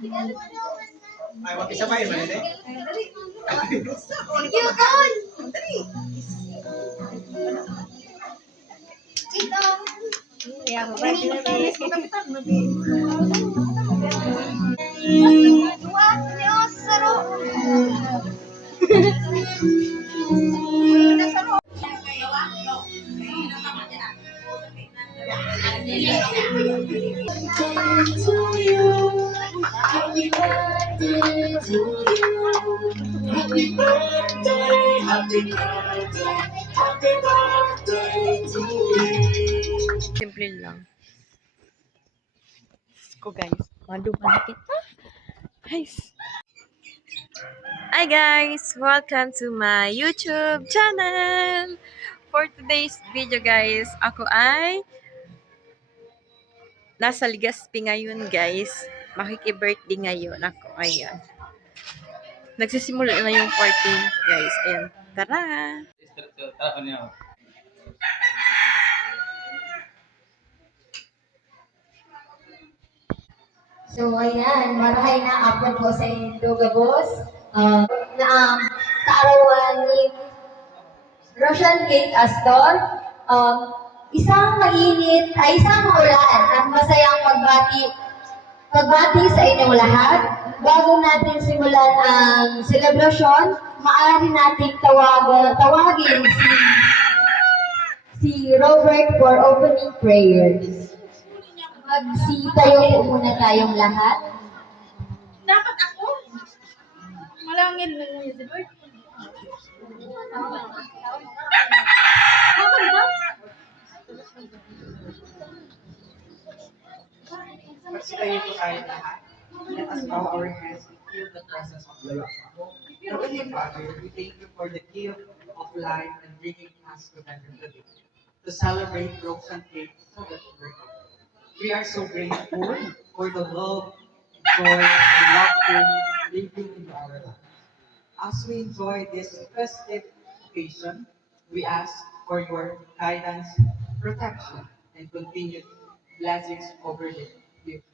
Ay, mag-isabay man eh. Thank you, Kaon! Chito! Yeah, mabait na bilis ko kapitan na Dua, niyo, saro! Saro! Happy birthday to you. Happy birthday, happy birthday, happy birthday to you. Simple lang. Ko guys, madu malaki. Guys. Hi guys, welcome to my YouTube channel. For today's video guys, ako ay nasa Legazpi ngayon guys. Makiki-birthday ngayon ako. Ayan. Nagsisimula na yung party guys. Ayan. Tara! So, ayan, marahay na upload po sa inyong gabos. Na ang kaarawan ni Russian Kate Astor. Isang mainit, ay isang maulan at masayang pagbati sa inyong lahat. Bago natin simulan ang selebrasyon, maaari nating tawagin si Robert for opening prayers. Magsitayo po muna tayong lahat. Dapat ako? Malangin na niya si Lord. Bakit ba? Magsitayo po tayo lahat. Let us bow our heads and feel the presence of the Lord. Heavenly Father, we thank you for the gift of life and bringing us together today to celebrate Roxanne Kate's 7th birthday. We are so grateful for the love, joy, and laughter living in our lives. As we enjoy this festive occasion, we ask for your guidance, protection, and continued blessings over the gift.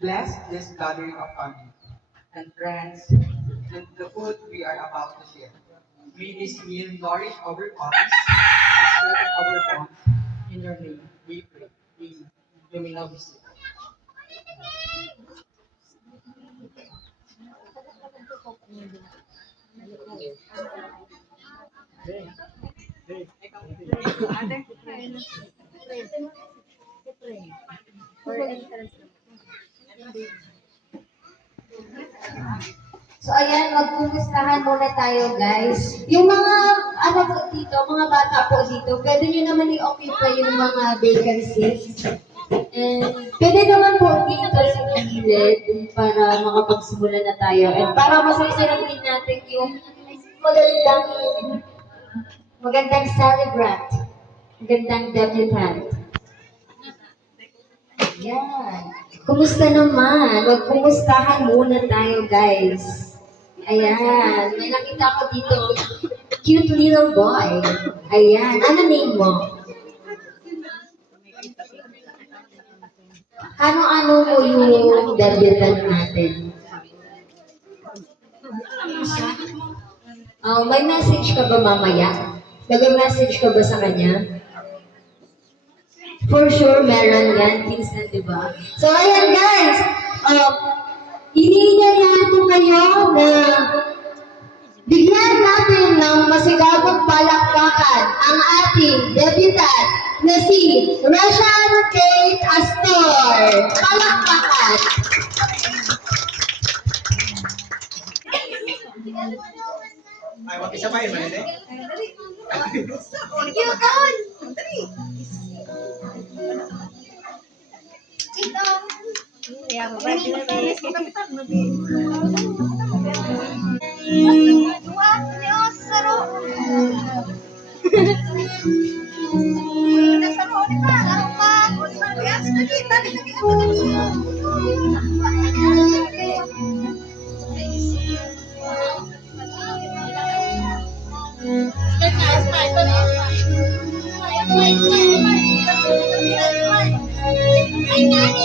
Bless this gathering of family and friends and the food we are about to share. May this meal nourish our bodies and strengthen our bonds. In your name, we pray. Amen. You may now be seated. So ayan, magkumustahan muna tayo guys. Yung mga ano po dito, mga bata po dito, pwede nyo naman i-occupy yung mga vacancies. And pwede naman po dito sa gilid para makapagsimula na tayo. And para masasarap din natin yung magandang celebrant, magandang debutant. Yan. Kumusta naman? Magkumustahan muna tayo guys. Ayan, may nakita ko dito. Cute little boy. Ayan, ano name mo? Ano-ano mo yung debutant natin? May message ka ba mamaya? Mag-message ka ba sa kanya? For sure, meron yan. Minsan, di ba? So, ayan guys. Iniinyayahan ko kayo na bigyan natin ng masigabong palakpakan ang ating debutant na si Russian Kate Astor. Palakpakan! Ay, mag-isabay man eh. Thank you, Kaon! Chito! Yeah, mabait na bilis ko kapitan na Dua, niyo, saro! Saro, di ba? Saro pa! Yes, nakita ko na Ay, nani!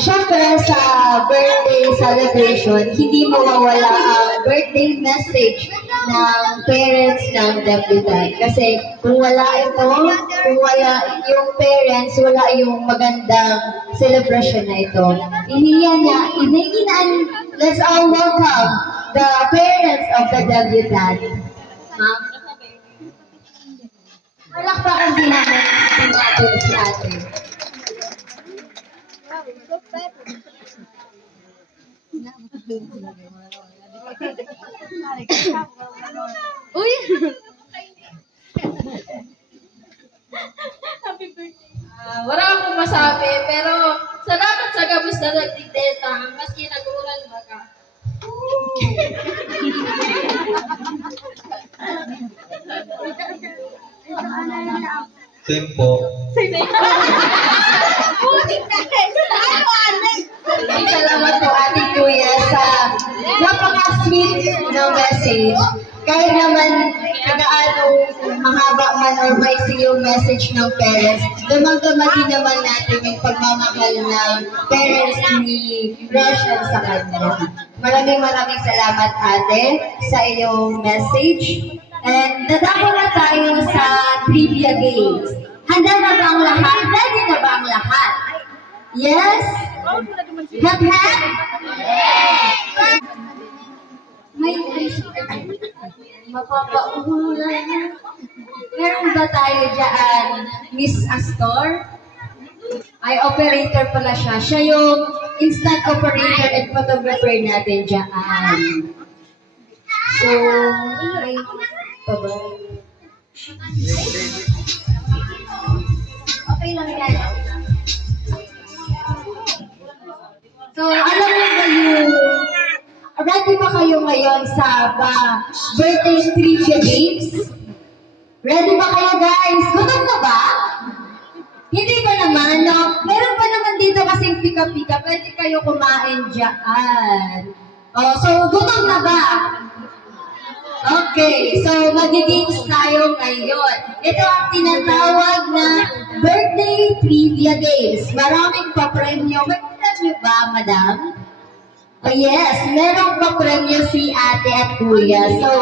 syempre sa birthday celebration, hindi mawawala ang birthday message ng parents ng debutant. Kasi kung wala ito, kung wala yung parents, wala yung magandang celebration na ito. Let's all welcome the parents of the debutant. Ma'am, palakpakan din natin si ate. Uy! Happy birthday. Wala akong masabi, pero salamat sa gabos na nagdideta, maski nagulan ba ka. Same po. Butik na Salamat po Ate Kuya sa napaka-sweet na message. Kahit naman gaano mahaba man or maiksi yung message ng parents, damang-dama din naman natin yung pagmamahal ng parents ni Roshan sa kanya. Maraming salamat ate sa iyong message. And dadako na tayo sa trivia games. Handa na ba ang lahat? Ready na ba ang lahat? Yes? Hap-hap? May mapapaulan. Meron ba tayo dyan, Miss Astor? Ay, operator pala siya. Siya yung instant operator and photographer natin dyan. So, ay, pa ba? Okay lang yan. So, alam mo ba yung ready ba kayo ngayon sa birthday trivia games? Ready ba kayo guys? Gutom na ba? Hindi ba naman, no? Meron pa naman dito kasing pika-pika. Pwede kayo kumain dyan. Oh, so, gutom na ba? Okay, so mag-games tayo ngayon. Ito ang tinatawag na birthday trivia games. Maraming pa-premyo. Magkita niyo ba, madam? Oh yes, merong pa-premyo si ate at kuya. So,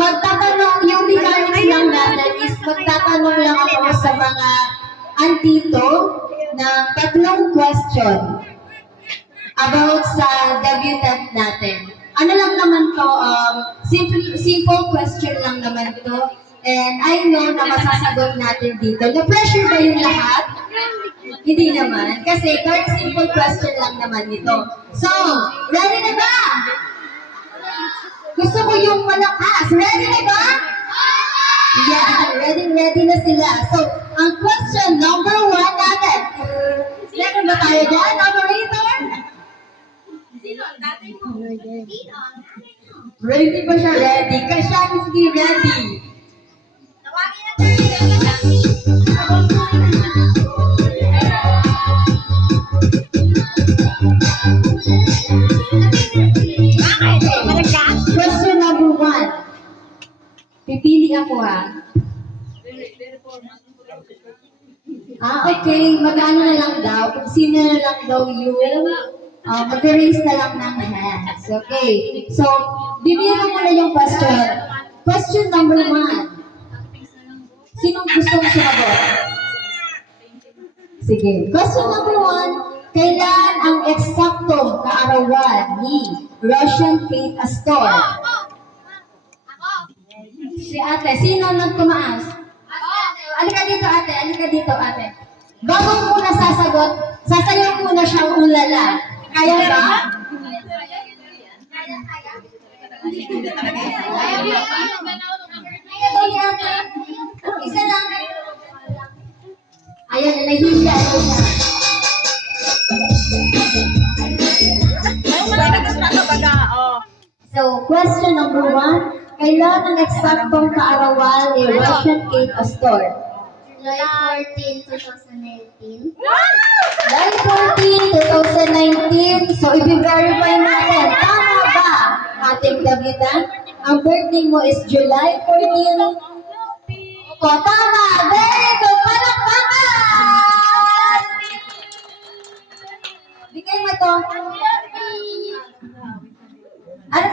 magtatanong, yung mechanics lang natin is magtatanong lang ako sa mga andito ng 3 question about sa debutant natin. Ano lang naman to, simple question lang naman to. And I know na masasagot natin dito. Na-pressure ba yung lahat? Hindi naman. Kasi kahit simple question lang naman ito. So, ready na ba? Gusto ko yung malakas. Ready na ba? Yeah, ready na sila. So, ang question number 1 natin. Meron ba tayo dyan, operator? Ready ba siya? Ready? Kasi siya hindi ready. Question number 1. Pipili ako ha. Okay. Mag-ano na lang daw. Kung sino na lang daw yung mag-raise na lang ng hands. Okay. So, bibigyan ko na yung question. Question number 1. Sinong gustong sumagot? Sige. Question number 1. Kailan ang eksaktong kaarawan ni Roshan Kate Astor? Si ate. Sino nang tumaas? Alika dito ate. Alika dito ate. Bago muna sasagot, sasayaw muna siyang ulala. Kaya ba? Isa lang. Ayan, nahihiya siya. So, question number 1. Kailan ang eksaktong kaarawan ni Roshan Kate Astor? July 14, 2019. July 14, 2019. So, i-verify natin. Tama ba, ating debutant? Ang birthday mo is July 14. Opo, tama. Very good. Palakpakan! Bigyan mo to. Ano?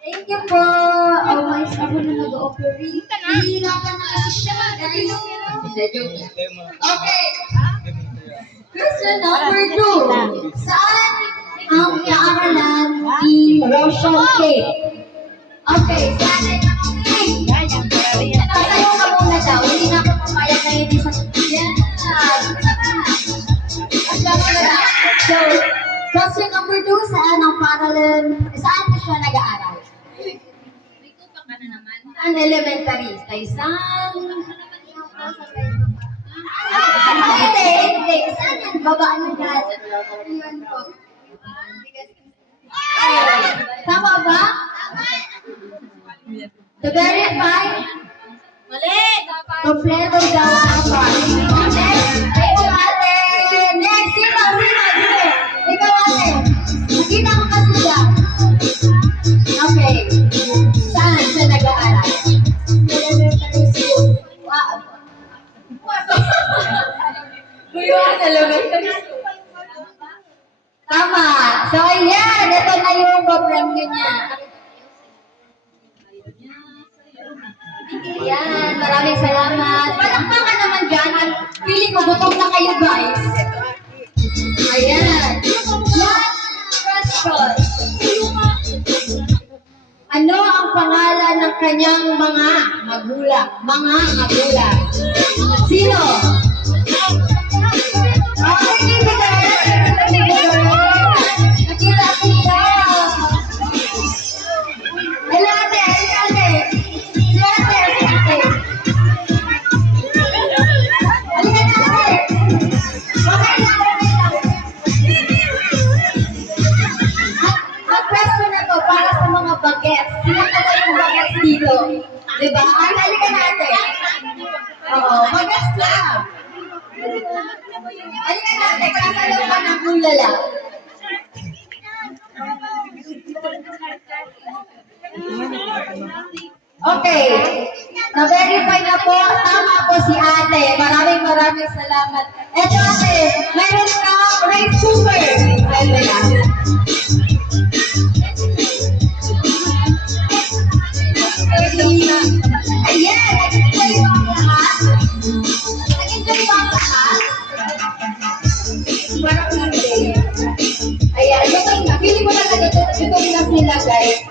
Thank you po. Oh, my, ako na nag-operate. Hihirapan na kasi siya, guys. Hindi, joke lang. Okay. Question number 2. Saan ang iaaralan ni Russian cake? Okay, saan ay tatanong ka muna daw. Hindi na ako pumayag na hindi sa... Yan. So, question number 2, saan ang parallel, saan na siya nag-aaral? Ang elementary. Sa isang... Hindi. Saan yan? Babaan na dyan. Yun po. Tama ba? To verify? Mali! Kompleto daw tama. Next! Ate! Next! Sino? Sige! Ikaw ate! Nakita ko kasi dyan. Okay. Saan siya nag-aaral? Elementary school. Wow. Buyuan, elementary school. Tama. So, ayan. Ito na yung problem niya. Ayan. Maraming salamat. Palakpakan naman dyan. Feeling ko gutom na kayo, guys. Ayan. Question. Ano ang pangalan ng kanyang mga magulang? Mga magulang. Sino? Bagets. Sino ka ba yung bagets dito? Diba? Ay, halika natin. Oo, bagets na. Halika natin, kakalaw ka ng ulala. Okay. Na-verify na po. Tama po si ate. Maraming salamat. Eto ate, meron ka rice cooker. Ayan! Nag-enjoy ba ang lahat? Nag-enjoy ba ang lahat? Parang hindi. Ayan, feeling ko na gutom na sila, guys.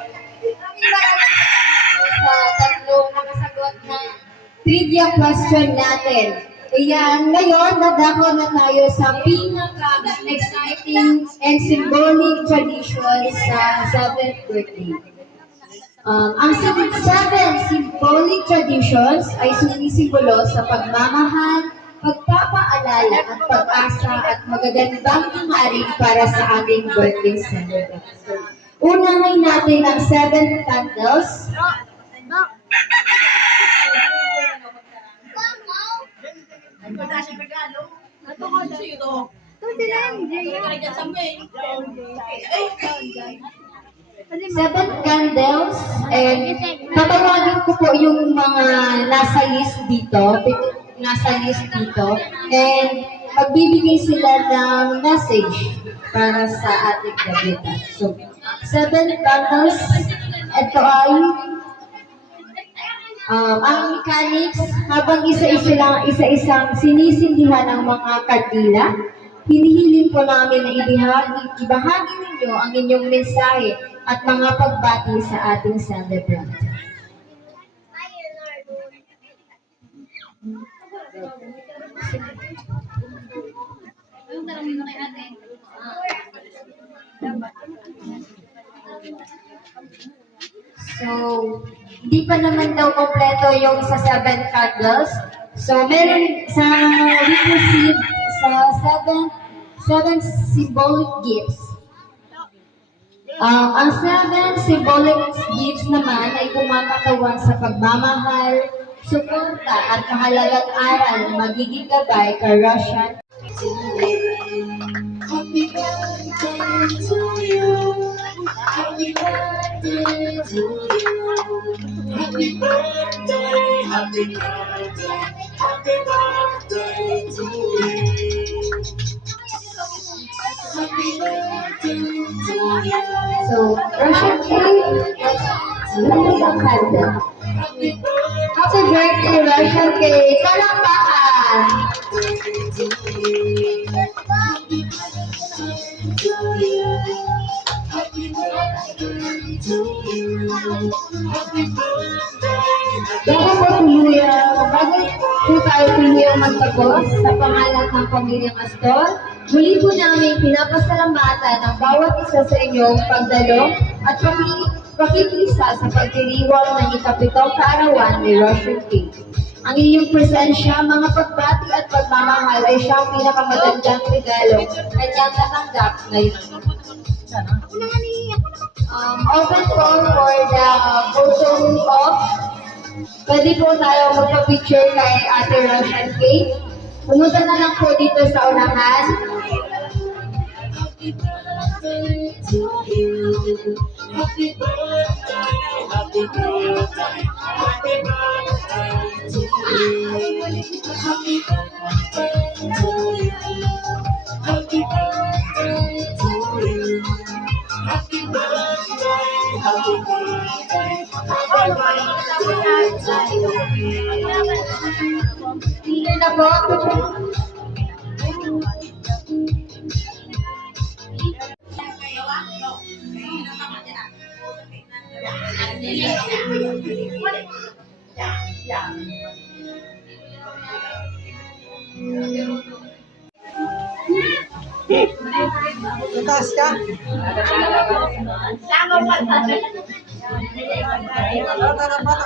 Sa tatlong nakasagot na trivia question natin. Ayan, ngayon, dadako na tayo sa pinaka-exciting and symbolic tradition sa 7th birthday. Ang 7 symbolic traditions ay sumisimbolo sa pagmamahal, pagpapaalala at pag-asa at magagandang hangarin para sa ating birthday celebration. Unahin natin ang 7 candles. Seven candles, and tatawagin ko po yung mga nasa list dito, and magbibigay sila ng message para sa ating kabitan. So, 7 candles, ito ay ang mechanics, habang isa-isang sinisindihan ng mga kandila, hinihiling po namin na ibahagi ninyo ang inyong mensahe at mga pagbati sa ating celebrant. So, hindi pa naman daw kompleto yung sa 7 candles. So, meron sa we received sa 7 symbolic gifts. Ang 7 symbolic gifts naman ay kumakatawan sa pagmamahal, suporta at mahalagang aral na magiging gabay kay Russian. Happy birthday to you. Happy birthday to you. Happy birthday, happy birthday, happy birthday to you. So, Russian cake, let's ang kanda. Happy birthday, Russian cake! Palakpakan! Bago po tayo tuluyang magtapos sa pangalan ng Pamilyang Astor, muli po namin pinapasalamatan ang bawat isa sa inyong pagdalo at pakikisa sa pagdiriwang ng ikapitong kaarawan ni Russian Cake. Ang iyong presensya, mga pagbati at pagmamahal ay siyang pinakamatandang regalo kanyang natanggap ngayon. Open call for the photo op. Pwede po tayo magpa-picture kay Ate Russian Cake. Pumunta na lang po dito sa unahan. Pili na po. Taas ka?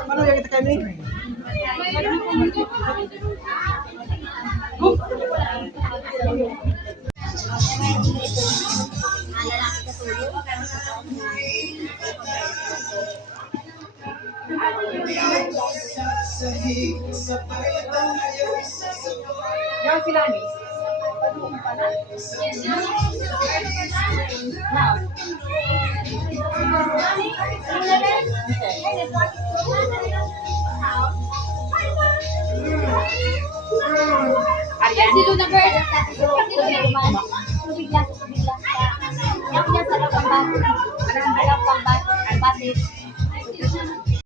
Ano yung kita kami? Yang sila ni? Arian? Si Luna Bird. Tubig lang. Yang sa lapang batik. Alam pang batik.